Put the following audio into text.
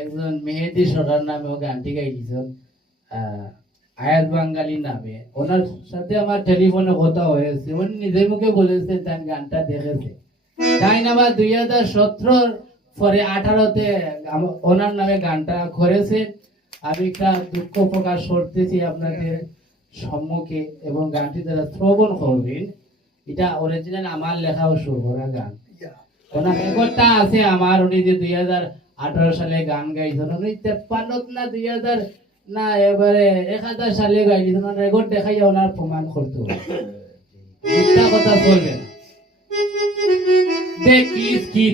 একজন মেহেদি সরার নামে ও গানটি গাইছেন আয়াত বাঙ্গালি নামে। ওনার সাথে আমার টেলিফোনে কথা হয়েছে। উনি নিজের মুখে বলেছে তার গানটা দেখেছে। তাই না আবার দুই হাজার সতেরোর পরে আঠারোতে ওনার নামে গানটা করেছে। আমি একটা দুঃখ প্রকাশ করতেছি আপনাদের সম্মুখে এবং গানটি যারা শ্রবণ করবেন এটা অরিজিনাল আমার লেখা ও সুর গান। ওনার রেকর্ডটা আছে আমার উনি যে দুই হাজার আঠারো সালে গান গাইছিল তেপ্পান্নত না দুই হাজার না এবারে এক হাজার সালে গাইছিল রেকর্ড দেখাই ওনার প্রমাণ করতো মিথ্যা কথা বলবে না। কি